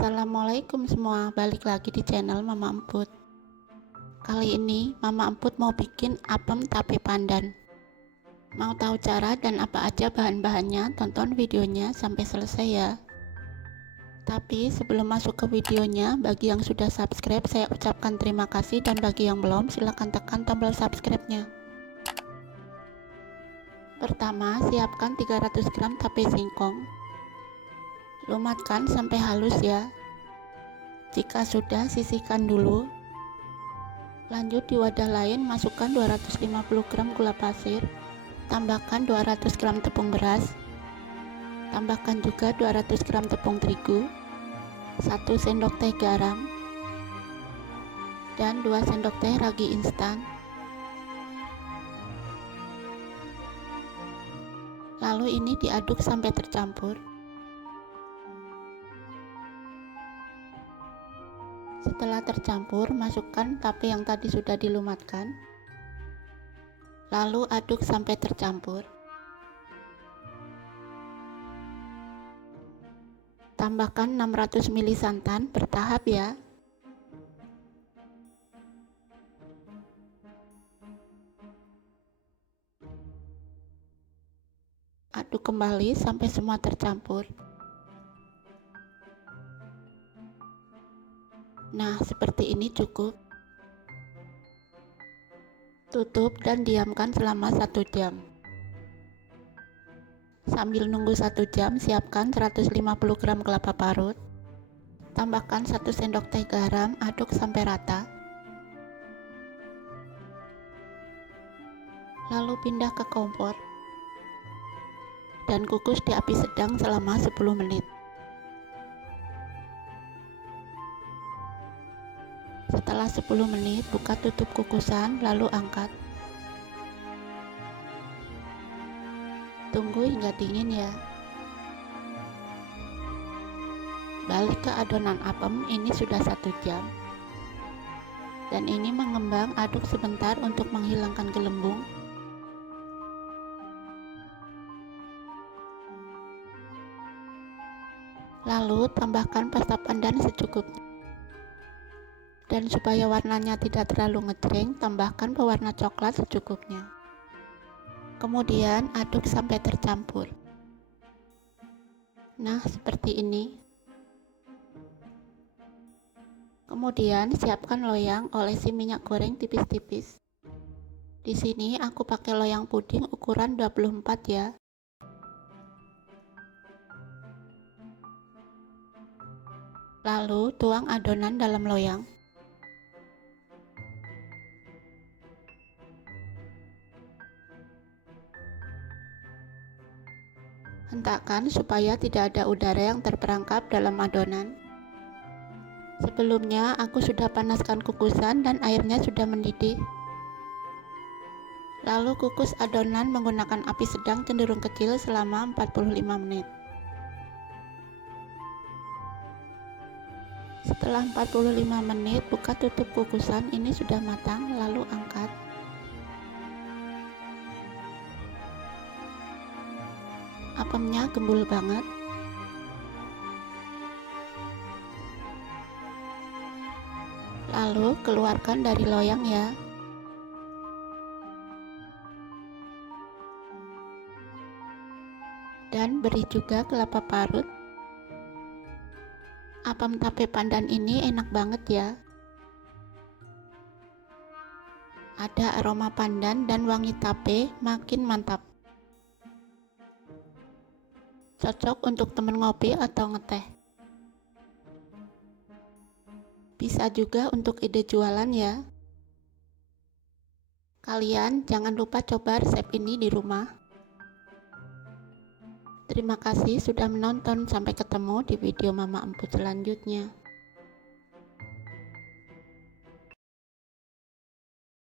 Assalamualaikum semua, balik lagi di channel Mama Emput. Kali ini Mama Emput mau bikin apem tape pandan. Mau tahu cara dan apa aja bahan-bahannya? Tonton videonya sampai selesai ya. Tapi sebelum masuk ke videonya, bagi yang sudah subscribe saya ucapkan terima kasih, dan bagi yang belum silahkan tekan tombol subscribe-nya. Pertama, siapkan 300 gram tape singkong. Lumatkan sampai halus ya. Jika sudah, sisihkan dulu. Lanjut di wadah lain masukkan 250 gram gula pasir, tambahkan 200 gram tepung beras, tambahkan juga 200 gram tepung terigu, 1 sendok teh garam, dan 2 sendok teh ragi instan. Lalu ini diaduk sampai tercampur. Setelah tercampur, masukkan tape yang tadi sudah dilumatkan. Lalu aduk sampai tercampur. Tambahkan 600 ml santan bertahap ya. Aduk kembali sampai semua tercampur. Nah, seperti ini cukup. Tutup dan diamkan selama 1 jam. Sambil nunggu 1 jam, siapkan 150 gram kelapa parut. Tambahkan 1 sendok teh garam, aduk sampai rata. Lalu pindah ke kompor dan kukus di api sedang selama 10 menit. Setelah 10 menit, buka tutup kukusan lalu angkat. Tunggu hingga dingin ya. Balik ke adonan apem, ini sudah 1 jam. Dan ini mengembang, aduk sebentar untuk menghilangkan gelembung. Lalu tambahkan pasta pandan secukupnya. Dan supaya warnanya tidak terlalu ngejreng, tambahkan pewarna coklat secukupnya. Kemudian aduk sampai tercampur. Nah, seperti ini. Kemudian siapkan loyang, olesi minyak goreng tipis-tipis. Di sini aku pakai loyang puding ukuran 24 ya. Lalu tuang adonan dalam loyang. Hentakkan supaya tidak ada udara yang terperangkap dalam adonan. Sebelumnya aku sudah panaskan kukusan dan airnya sudah mendidih. Lalu kukus adonan menggunakan api sedang cenderung kecil selama 45 menit. Setelah 45 menit, buka tutup kukusan, ini sudah matang, lalu angkat. Apemnya gembul banget. Lalu keluarkan dari loyang ya. Dan beri juga kelapa parut. Apem tape pandan ini enak banget ya. Ada aroma pandan dan wangi tape, makin mantap. Cocok untuk temen ngopi atau ngeteh. Bisa juga untuk ide jualan ya. Kalian jangan lupa coba resep ini di rumah. Terima kasih sudah menonton, sampai ketemu di video Mama Emput selanjutnya.